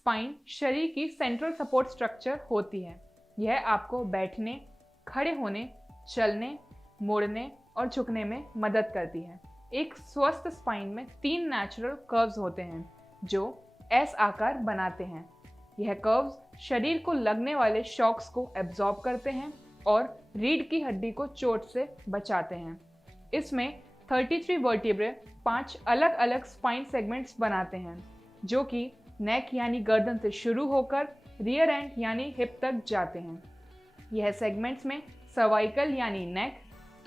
Spine शरीर की central support structure होती है। यह आपको बैठने, खड़े होने, चलने, मुड़ने और झुकने में मदद करती है। एक स्वस्थ स्पाइन में 3 नेचुरल कर्व्स होते हैं जो एस आकार बनाते हैं। यह कर्व्स शरीर को लगने वाले शॉक्स को एब्जॉर्ब करते हैं और रीढ़ की हड्डी को चोट से बचाते हैं। इसमें 33 वर्टिब्रे 5 अलग अलग स्पाइन सेगमेंट्स बनाते हैं जो कि नेक यानी गर्दन से शुरू होकर रियर एंड यानी हिप तक जाते हैं। यह सेगमेंट्स में सर्वाइकल यानी नेक,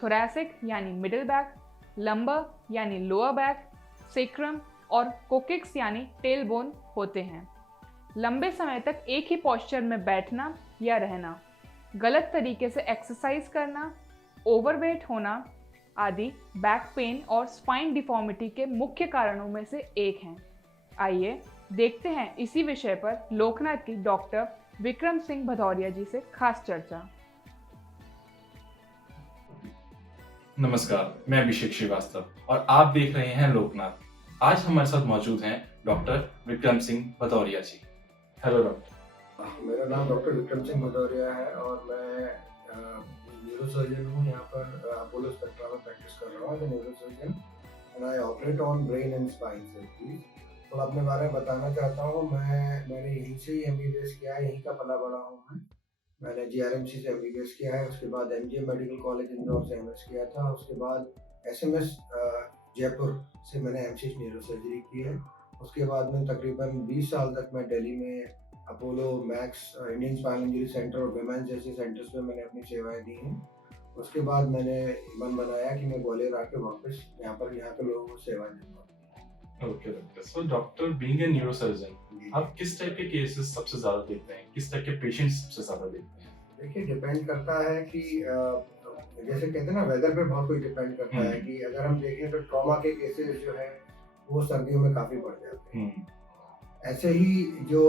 थोरैसिक यानी मिडिल बैक, लंबर यानी लोअर बैक, सेक्रम और कोकिक्स यानी टेल बोन होते हैं। लंबे समय तक एक ही पोस्चर में बैठना या रहना, गलत तरीके से एक्सरसाइज करना, ओवरवेट होना आदि बैक पेन और स्पाइन डिफॉर्मिटी के मुख्य कारणों में से एक हैं। आइए देखते हैं इसी विषय पर लोकनाथ की डॉक्टर विक्रम सिंह भदौरिया जी से खास चर्चा। नमस्कार, मैं अभिषेक श्रीवास्तव और आप देख रहे हैं लोकनाथ। आज हमारे साथ मौजूद हैं doctor Vikram Singh Bhadauria ji. Hello doctor. मेरा नाम डॉक्टर विक्रम सिंह भदौरिया है और मैं न्यूरोसर्जन हूँ। यहाँ पर अपोलो स्पेक्ट्रा में प्रैक्टिस कर रहा हूँ as a neurosurgeon and I operate on brain and spine surgery. तो अपने बारे में बताना चाहता हूँ। मैंने यहीं से ही MBBS किया है, यहीं का पला बड़ा हूँ। मैंने GRMC से MBBS किया है, उसके बाद MGM मेडिकल कॉलेज इंदौर से MS किया था, उसके बाद SMS जयपुर से मैंने MCH न्यूरोसर्जरी की है। उसके बाद में तकरीबन 20 साल तक मैं दिल्ली में Apollo max Indian spine injury centre और विमेंस जैसे सेंटर्स में मैंने अपनी सेवाएं दी हैं। उसके बाद मैंने मन बनाया कि मैं ग्वालियर आके वापस यहाँ के लोगों को सेवाएं दूंगा। Okay doctor. So doctor, being a neurosurgeon, आप किस टाइप के केसेस सबसे ज्यादा देखते हैं? किस टाइप के पेशेंट्स सबसे ज्यादा देखते हैं? देखिए, डिपेंड करता है कि जैसे कहते हैं ना, वेदर पे बहुत कुछ डिपेंड करता है कि अगर हम देखें तो ट्रॉमा के केसेस जो है वो सर्दियों में काफ़ी बढ़ जाते हैं। ऐसे ही जो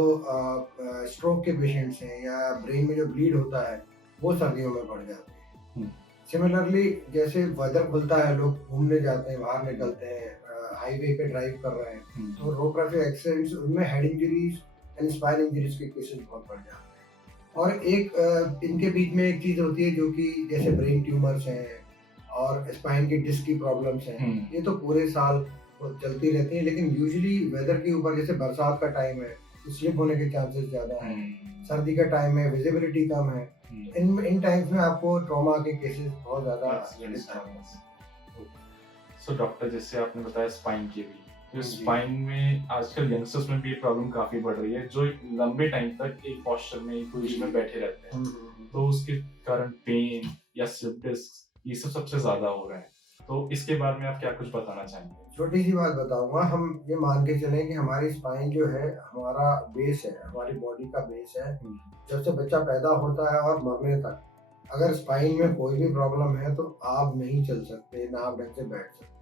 स्ट्रोक के पेशेंट्स हैं या ब्रेन में जो ब्लीड होता है वो सर्दियों में बढ़ जाते हैं। सिमिलरली जैसे वेदर खुलता है, लोग घूमने जाते हैं, बाहर निकलते हैं, हाईवे पे ड्राइव कर रहे हैं, तो रोड ट्रैफिक एक्सीडेंट्स, उनमें head injuries and spine injuries के केसेस बहुत बढ़ जाते हैं। और एक इनके बीच में एक चीज़ होती है जो कि जैसे ब्रेन ट्यूमर्स हैं और स्पाइन की डिस्क की प्रॉब्लम्स हैं, ये तो पूरे साल चलती रहती है, लेकिन यूजुअली वेदर के ऊपर, जैसे बरसात का टाइम है तो स्लिप होने के चांसेस ज़्यादा हैं, सर्दी का टाइम है, विजिबिलिटी कम है, इन टाइम्स में आपको ट्रॉमा के केसेस बहुत ज़्यादा। सो डॉक्टर, जैसे आपने बताया स्पाइन की भी, तो स्पाइन में आजकल यंगस्टर्स में भी ये प्रॉब्लम काफी बढ़ रही है, जो लंबे टाइम तक एक पोस्चर में, एक पोजीशन में बैठे रहते हैं, तो उसके कारण पेन या स्लिप डिस्क ये सब सबसे ज्यादा हो रहा है। तो इसके बारे में आप क्या कुछ बताना चाहेंगे? छोटी सी बात बताऊंगा। हम ये मान के चलें कि हमारी स्पाइन जो है हमारा बेस है, हमारी बॉडी का बेस है। जब से बच्चा पैदा होता है और मरने तक अगर स्पाइन में कोई भी प्रॉब्लम है तो आप नहीं चल सकते, ना आप ढंग से बैठ सकते।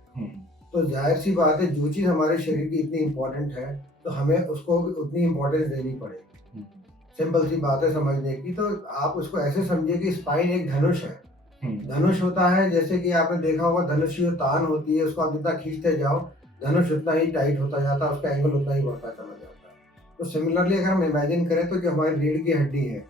तो जाहिर सी बात है, जो चीज़ हमारे शरीर की इतनी इम्पोर्टेंट है तो हमें उसको उतनी इम्पोर्टेंस देनी पड़ेगी। सिंपल सी बात है समझने की। तो आप उसको ऐसे समझिए कि स्पाइन एक धनुष है। धनुष होता है, जैसे कि आपने देखा होगा, धनुष की जो तान होती है उसको आप जितना खींचते जाओ धनुष उतना ही टाइट होता जाता है, उसका एंगल उतना ही बढ़ता चला जाता है। तो सिमिलरली अगर हम इमेजिन करें तो जो हमारी रीढ़ की हड्डी है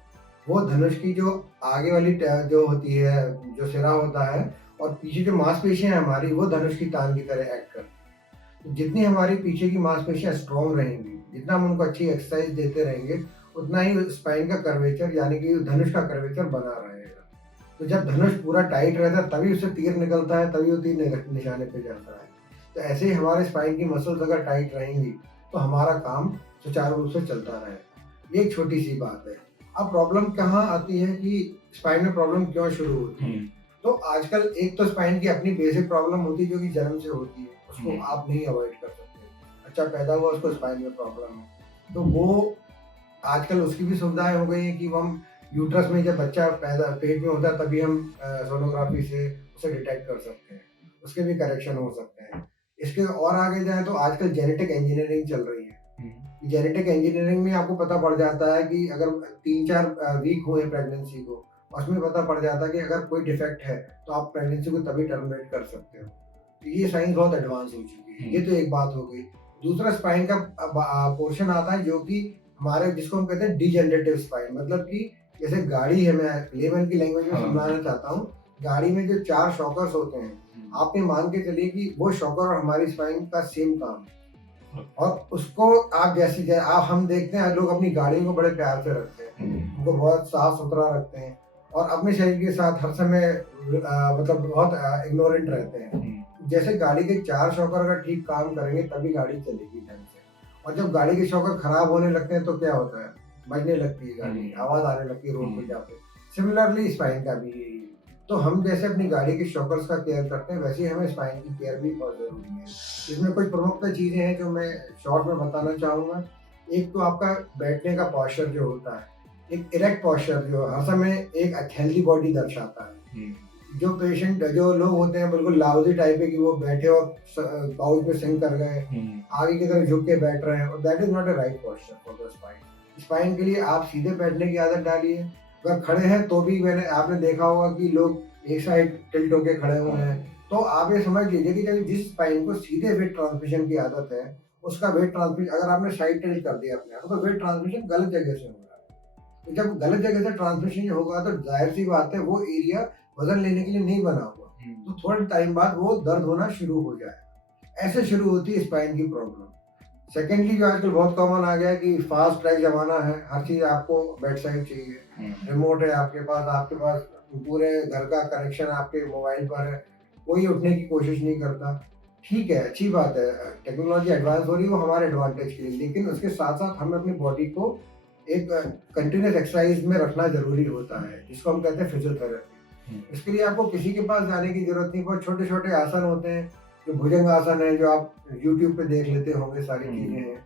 वो धनुष की जो आगे वाली जो होती है, जो सिरा होता है, और पीछे जो मांसपेशियां हैं हमारी, वो धनुष की तान की तरह एक्ट करती हैं। तो जितनी हमारी पीछे की मांसपेशियां स्ट्रॉन्ग रहेंगी, जितना हम उनको अच्छी एक्सरसाइज देते रहेंगे, उतना ही स्पाइन का कर्वेचर यानी कि धनुष का कर्वेचर बना रहेगा। तो जब धनुष पूरा टाइट रहता है तभी उससे तीर निकलता है, तभी वो तीर निशाने पे जाता है। तो ऐसे ही हमारे स्पाइन की मसल्स अगर टाइट रहेंगी तो हमारा काम सुचारू रूप से चलता रहेगा। ये एक छोटी सी बात है। अब प्रॉब्लम कहाँ आती है कि स्पाइन में प्रॉब्लम क्यों शुरू होती है? तो आजकल एक तो स्पाइन की अपनी बेसिक प्रॉब्लम होती है जो कि जन्म से होती है, उसको आप नहीं अवॉइड कर सकते। बच्चा पैदा हुआ उसको स्पाइन में प्रॉब्लम है, तो वो आजकल उसकी भी सुविधाएं हो गई हैं कि हम यूट्रस में जब बच्चा पेट में होता है तभी हम सोनोग्राफी से उसे डिटेक्ट कर सकते हैं, उसके भी करेक्शन हो सकते हैं। इसके और आगे जाए तो आजकल जेनेटिक इंजीनियरिंग चल रही है। जेनेटिक इंजीनियरिंग में आपको पता पड़ जाता है कि अगर 3-4 वीक हुए प्रेगनेंसी को, उसमें पता पड़ जाता है कि अगर कोई डिफेक्ट है तो आप प्रेगनेंसी को तभी टर्मिनेट कर सकते हो। तो ये साइंस बहुत एडवांस हो चुकी है। ये तो एक बात हो गई। दूसरा स्पाइन का पोर्शन आता है जो कि हमारे जिसको हम कहते हैं डिजेनरेटिव स्पाइन, मतलब कि जैसे गाड़ी है, मैं लेमन की लैंग्वेज में हाँ। समझाना चाहता हूँ। गाड़ी में जो 4 शॉकर्स होते हैं, आप ये मान के चलिए कि वो शॉकर और हमारी स्पाइन का सेम काम है। और उसको आप जैसे आप हम देखते हैं लोग अपनी गाड़ियों को बड़े प्यार से रखते हैं, उनको बहुत साफ सुथरा रखते हैं और अपने शरीर के साथ हर समय मतलब बहुत इग्नोरेंट रहते हैं। जैसे गाड़ी के 4 शॉकर अगर ठीक काम करेंगे तभी गाड़ी चलेगी ढंग से। और जब गाड़ी के शॉकर खराब होने लगते हैं तो क्या होता है, बजने लगती है गाड़ी, आवाज आने लगती है रोड पे जाके। सिमिलरली स्पाइन का भी यही है। तो हम जैसे अपनी गाड़ी के शॉकर्स का केयर करते हैं, वैसे ही हमें स्पाइन की केयर भी बहुत जरूरी है। इसमें कुछ प्रमुख चीजें हैं जो मैं शॉर्ट में बताना चाहूंगा। एक तो आपका बैठने का पोस्चर जो होता है, एक इरेक्ट पोस्चर जो हर समय एक हेल्दी बॉडी दर्शाता है। जो पेशेंट जो लोग होते हैं बिल्कुल लाउजी टाइप के, कि वो बैठे और पाउच में सिंक कर गए, आगे की तरफ झुक के बैठ रहे हैं, और that is not a right posture for the spine. Spine के लिए आप सीधे बैठने की आदत डालिए। अगर खड़े हैं तो भी आपने देखा होगा कि लोग एक साइड टिल्ट होके खड़े हुए हैं, तो आप ये समझ लीजिए कि जिस स्पाइन को सीधे वेट ट्रांसमिशन की आदत है, उसका वेट ट्रांसमिशन अगर आपने साइड टिल्ट कर दिया अपने आप, तो वेट ट्रांसमिशन गलत जगह से हो रहा है। तो जब गलत जगह से ट्रांसमिशन होगा तो जाहिर सी बात है वो एरिया वजन लेने के लिए नहीं बना हुआ, तो थोड़े टाइम बाद वो दर्द होना शुरू हो जाए। ऐसे शुरू होती है स्पाइन की प्रॉब्लम। सेकेंडली जो आजकल बहुत कॉमन आ गया है कि फास्ट ट्रैक जमाना है, हर चीज आपको बेड साइड चाहिए, रिमोट है आपके पास पूरे घर का कनेक्शन आपके मोबाइल पर है, कोई उठने की कोशिश नहीं करता। ठीक है, अच्छी बात है, टेक्नोलॉजी एडवांस हो रही है, वो हमारे एडवांटेज के लिए, लेकिन उसके साथ साथ हमें अपनी बॉडी को एक कंटिन्यूस एक्सरसाइज में रखना जरूरी होता है, जिसको हम कहते हैं फिजियोथेरेपी। इसके लिए आपको किसी के पास जाने की जरूरत नहीं। बहुत छोटे छोटे आसन होते हैं, जो भुजंग आसन है, जो आप YouTube पे देख लेते होंगे, सारी चीजें हैं।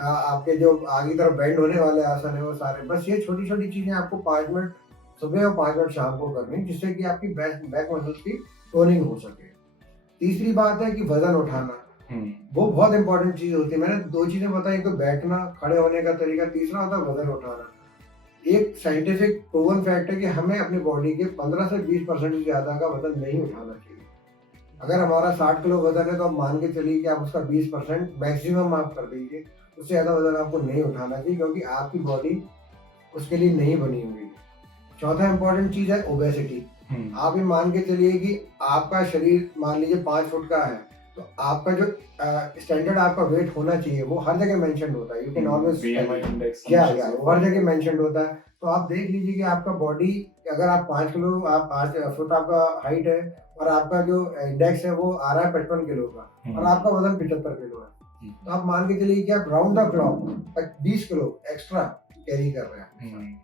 आपके जो आगे तरफ बेंड होने वाले आसन है वो सारे, बस ये छोटी छोटी चीजें आपको 5 मिनट सुबह और 5 मिनट शाम को करनी, जिससे कि आपकी बैक मसल्स की टोनिंग हो सके। तीसरी बात है कि वजन उठाना, वो बहुत इंपॉर्टेंट चीज होती है। मैंने 2 चीजें बताई, एक तो बैठना, खड़े होने का तरीका, तीसरा होता है वजन उठाना। एक साइंटिफिक प्रूवन फैक्ट है कि हमें अपनी बॉडी के 15 से 20% से ज्यादा का वजन नहीं उठाना चाहिए। अगर हमारा 60 किलो वजन है तो आप मान के चलिए कि आप उसका 20% मैक्सिमम आप कर दीजिए, उससे ज्यादा वजन आपको नहीं उठाना चाहिए, क्योंकि आपकी बॉडी उसके लिए नहीं बनी हुई। चौथा इंपॉर्टेंट चीज है ओबेसिटी। आप ये मान के चलिए कि आपका शरीर मान लीजिए 5 फुट का है, तो आपका जो स्टैंडर्ड आपका वेट होना चाहिए वो हर जगह मेंशन होता है। यू कैन ऑलवेज वो हर जगह मेंशन होता है। तो आप देख लीजिए कि आपका बॉडी, अगर आप 5 किलो, आप 5 फुट आपका हाइट है और आपका जो इंडेक्स है वो आ रहा है 55 किलो का, और आपका वजन 75 किलो है, तो आप मान के चलिए कि आप round the clock 20 kilo extra carry कर रहे हैं।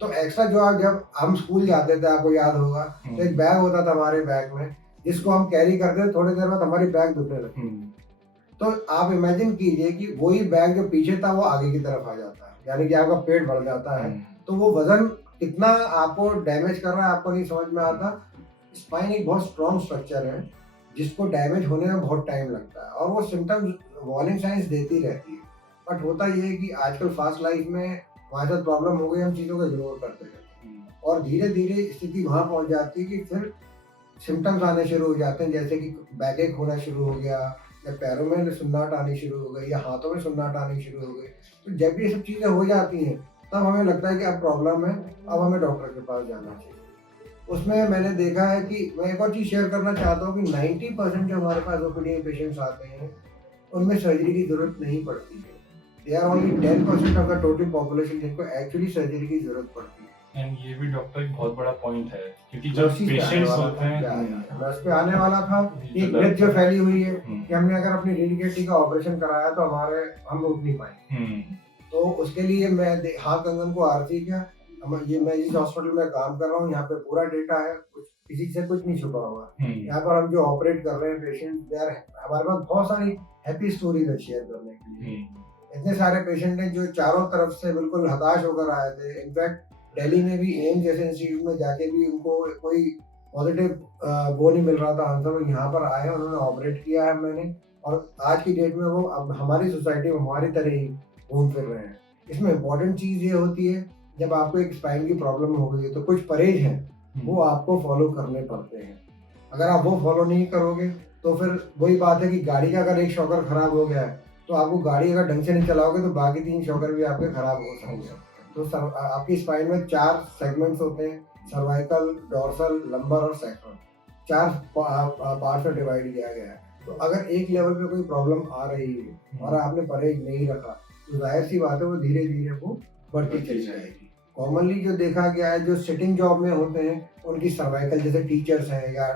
तो एक्स्ट्रा जो आप, जब हम स्कूल जाते थे, आपको याद होगा, तो एक बैग होता था हमारे बैग में, जिसको हम कैरी करते थे, थोड़ी देर बाद हमारी बैग दुखने लगती। तो आप इमेजिन कीजिए कि वही बैग जो पीछे था वो आगे की तरफ आ जाता है, यानी कि आपका पेट बढ़ जाता है। तो वो वजन कितना आपको डैमेज कर रहा है आपको नहीं समझ में आता। स्पाइन एक बहुत स्ट्रॉन्ग स्ट्रक्चर है, जिसको डैमेज होने में बहुत टाइम लगता है, और वो सिम्टम्स, वार्निंग साइंस देती रहती है। बट होता ये है कि आजकल फास्ट लाइफ में हमारे साथ प्रॉब्लम हो गई, हम चीज़ों को इग्नोर करते रहते हैं, और धीरे धीरे स्थिति वहाँ पहुँच जाती है कि फिर सिम्टम्स आने शुरू हो जाते हैं, जैसे कि बैकएक होना शुरू हो गया, या पैरों में सुन्नाहट आनी शुरू हो गई, या हाथों में सुन्नाहट आनी शुरू हो गई। तो जब ये सब चीज़ें हो जाती हैं, तब हमें लगता है कि अब प्रॉब्लम है, अब हमें डॉक्टर के पास जाना चाहिए। उसमें मैंने देखा है कि मैं एक और चीज़ शेयर करना चाहता हूँ कि 90% जो हमारे पास ओपीडी पेशेंट्स आते हैं, उनमें सर्जरी की जरूरत नहीं पड़ती है। They are only 10% of the total population जिनको एक्चुअली सर्जरी की जरूरत पड़ती है। एंड ये भी डॉक्टर एक बहुत बड़ा पॉइंट है, क्योंकि जब पेशेंट्स होते हैं, बस पे आने वाला था, एक मिथ जो फैली हुई है कि हमने अगर अपनी रीढ़ की हड्डी का ऑपरेशन कराया तो हम उठ नहीं पाए। तो उसके लिए मैं हाँ कंगन को आरती क्या, ये मैं जिस हॉस्पिटल में काम कर रहा हूँ, यहाँ पे पूरा डेटा है, कुछ किसी से कुछ नहीं छुपा हुआ। यहाँ पर हम जो ऑपरेट कर रहे हैं पेशेंट, हमारे पास बहुत सारी हैप्पी स्टोरीज है शेयर करने के लिए। इतने सारे पेशेंट हैं जो चारों तरफ से बिल्कुल हताश होकर आए थे। इनफैक्ट दिल्ली में भी एम्स जैसे इंस्टीट्यूट में जाके भी उनको कोई पॉजिटिव वो नहीं मिल रहा था आंसर, यहाँ पर आए, उन्होंने ऑपरेट किया है मैंने, और आज की डेट में वो अब हमारी सोसाइटी में हमारी तरह ही घूम फिर रहे हैं। इसमें इम्पोर्टेंट चीज़ ये होती है, जब आपको एक स्पाइन की प्रॉब्लम हो गई है तो कुछ परहेज हैं वो आपको फॉलो करने पड़ते हैं। अगर आप वो फॉलो नहीं करोगे तो फिर वही बात है कि गाड़ी का अगर एक शॉकर खराब हो गया है तो आपको गाड़ी अगर ढंग से नहीं चलाओगे तो बाकी 3 शॉकर भी आपके खराब हो सकते हैं। तो आपकी स्पाइन में 4 सेगमेंट्स होते हैं, सर्वाइकल, डोर्सल, लंबर और सैक्रल। 4 पार्ट में डिवाइड किया गया है। तो अगर एक लेवल पे कोई प्रॉब्लम आ रही है और आपने परहेज नहीं रखा तो जाहिर सी बात है वो धीरे धीरे वो बढ़ती चली जाएगी। कॉमनली जो देखा गया है, जो सिटिंग जॉब में होते हैं उनकी सर्वाइकल, जैसे टीचर्स हैं या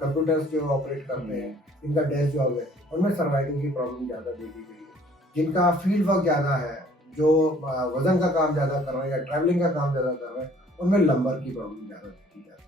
कंप्यूटर्स जो ऑपरेट करते हैं, इनका डेस्क जॉब है, उनमें सर्वाइकल की प्रॉब्लम ज़्यादा देखी गई है। जिनका फील्ड वर्क ज़्यादा है, जो वजन का काम ज़्यादा कर रहे हैं या ट्रैवलिंग का काम ज़्यादा कर रहे हैं, उनमें लंबर की प्रॉब्लम ज़्यादा देखी जाती है।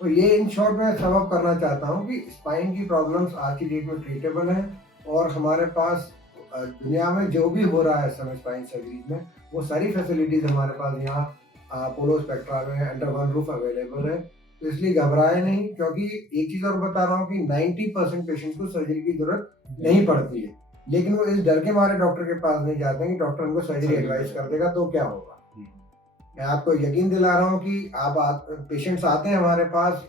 तो ये इन शॉर्ट में सम अप करना चाहता हूँ कि स्पाइन की प्रॉब्लम्स आज की डेट में ट्रीटेबल हैं और हमारे पास दुनिया में जो भी हो रहा है इस समय स्पाइन सर्जरीज में, वो सारी फैसिलिटीज़ हमारे पास यहाँ अपोलो स्पेक्ट्रा में अंडर वन रूफ अवेलेबल है। तो इसलिए घबराए नहीं, क्योंकि एक चीज़ और बता रहा हूँ कि 90% पेशेंट्स को सर्जरी की जरूरत नहीं पड़ती है, लेकिन वो इस डर के मारे डॉक्टर के पास नहीं जाते हैं कि डॉक्टर उनको सर्जरी एडवाइस कर देगा तो क्या होगा। मैं आपको यकीन दिला रहा हूँ कि आप पेशेंट्स आते हैं हमारे पास,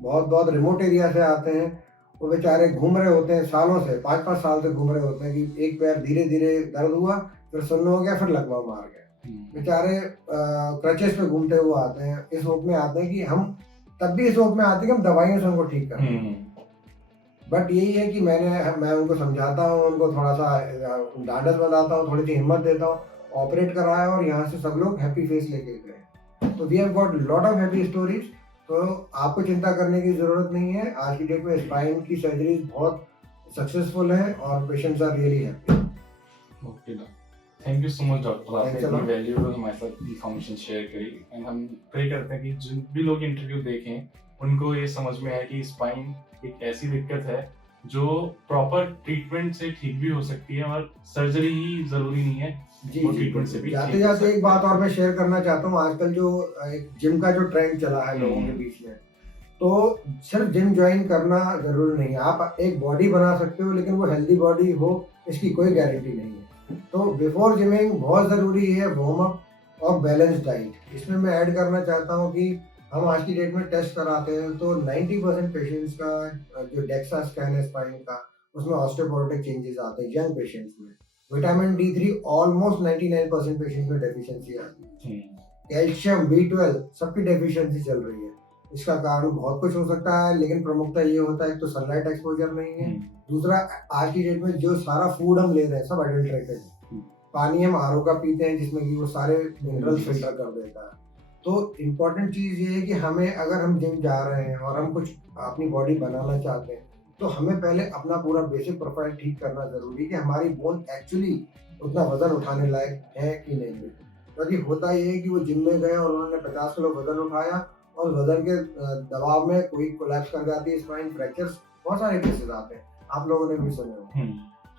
बहुत रिमोट एरिया से आते हैं, वो बेचारे घूम रहे होते हैं सालों से, 5-5 साल से घूम रहे होते हैं कि एक पैर धीरे धीरे दर्द हुआ, फिर सुन्न हो गया, फिर लकवा मार गया। बेचारे क्रचेस पे घूमते हुए आते हैं, इस होप में आते हैं कि हम तब भी इस होप में आते हैं कि हम दवाइयों से उनको ठीक करें। बट यही है कि मैं उनको समझाता हूँ, उनको थोड़ा सा ढांढस बनाता हूँ, थोड़ी सी हिम्मत देता हूँ, ऑपरेट कराया और यहाँ से सब लोग हैप्पी फेस लेके गए। तो we have got lot of happy stories. तो आपको चिंता करने की ज़रूरत नहीं है। आज की डेट में स्पाइन की सर्जरीज बहुत सक्सेसफुल है और patients are really happy. Okay, thank you so much doctor, आपने इतनी वैल्यूएबल हमारे साथ इन्फॉर्मेशन शेयर करी। एंड हम प्रे करते हैं कि जिन भी लोग इंटरव्यू देखें उनको ये समझ में आए कि स्पाइन एक ऐसी दिक्कत है जो प्रॉपर ट्रीटमेंट से ठीक भी हो सकती है और सर्जरी ही जरूरी नहीं है, वो ट्रीटमेंट से भी। जाते जाते एक बात और मैं शेयर करना चाहता हूँ, आजकल जो एक जिम का जो ट्रेंड चला है लोगों के बीच में, तो सिर्फ जिम ज्वाइन करना जरूरी नहीं है। आप एक बॉडी बना सकते हो, लेकिन वो हेल्दी बॉडी हो इसकी कोई गारंटी नहीं है। तो बिफोर जिमिंग बहुत ज़रूरी है वार्म अप और बैलेंस डाइट। इसमें मैं ऐड करना चाहता हूँ कि हम आज की डेट में टेस्ट कराते हैं तो 90% पेशेंट्स का जो डेक्सा स्कैन है स्पाइन का, उसमें ऑस्टियोपोरोटिक चेंजेस आते हैं यंग पेशेंट्स में। विटामिन D3 ऑलमोस्ट 99% पेशेंट्स में डेफिशिएंसी आती है। कैल्शियम, B12 सबकी डेफिशिएंसी चल रही है। इसका कारण बहुत कुछ हो सकता है, लेकिन प्रमुखता ये होता है, एक तो सनलाइट एक्सपोजर नहीं है, दूसरा आज की डेट में जो सारा फूड हम ले रहे हैं सब अडल्ट्रेटेड है। पानी हम RO का पीते हैं जिसमें कि वो सारे मिनरल्स फिल्टर कर देता है। तो इम्पोर्टेंट चीज़ ये है कि हमें, अगर हम जिम जा रहे हैं और हम कुछ अपनी बॉडी बनाना चाहते हैं, तो हमें पहले अपना पूरा बेसिक प्रोफाइल ठीक करना जरूरी है कि हमारी बोन एक्चुअली उतना वजन उठाने लायक है कि नहीं है। क्योंकि होता ये है कि वो जिम में गए और उन्होंने 50 किलो वजन उठाया और वजन के दबाव में कोई कोलैप्स कर जाती है, स्पाइन फ्रैक्चर्स, बहुत सारे केसेस आते हैं, आप लोगों ने भी सुने हो।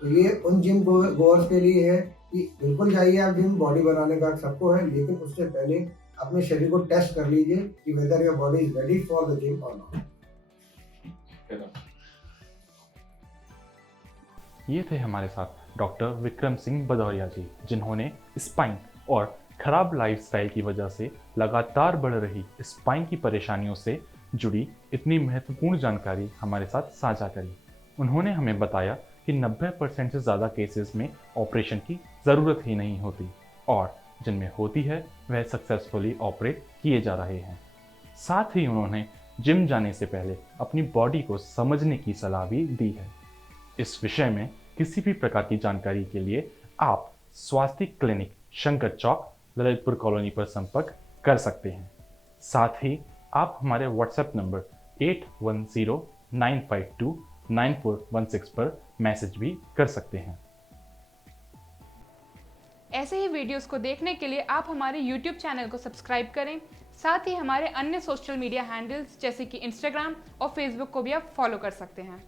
तो ये उन जिम गोअर्स के लिए है कि बिल्कुल जाइए आप जिम, बॉडी बनाने का सबको है, लेकिन उससे पहले अपने शरीर को टेस्ट कर लीजिए कि whether your body is ready for the gym और नॉट। ये थे हमारे साथ डॉक्टर विक्रम सिंह भदौरिया जी, जिन्होंने स्पाइन और खराब लाइफस्टाइल की वजह से लगातार बढ़ रही स्पाइन की परेशानियों से जुड़ी इतनी महत्वपूर्ण जानकारी हमारे साथ साझा करी। उन्होंने हमें बताया कि 90% से ज़्यादा केसेस में ऑपरेशन की ज़रूरत ही नहीं होती और जिनमें होती है वह सक्सेसफुली ऑपरेट किए जा रहे हैं। साथ ही उन्होंने जिम जाने से पहले अपनी बॉडी को समझने की सलाह भी दी है। इस विषय में किसी भी प्रकार की जानकारी के लिए आप स्वास्थ्य क्लिनिक शंकर चौक ललितपुर कॉलोनी पर संपर्क कर सकते हैं। साथ ही आप हमारे व्हाट्सएप नंबर 8109529416 पर मैसेज भी कर सकते हैं। ऐसे ही वीडियोस को देखने के लिए आप हमारे YouTube चैनल को सब्सक्राइब करें। साथ ही हमारे अन्य सोशल मीडिया हैंडल्स जैसे कि Instagram और Facebook को भी आप फॉलो कर सकते हैं।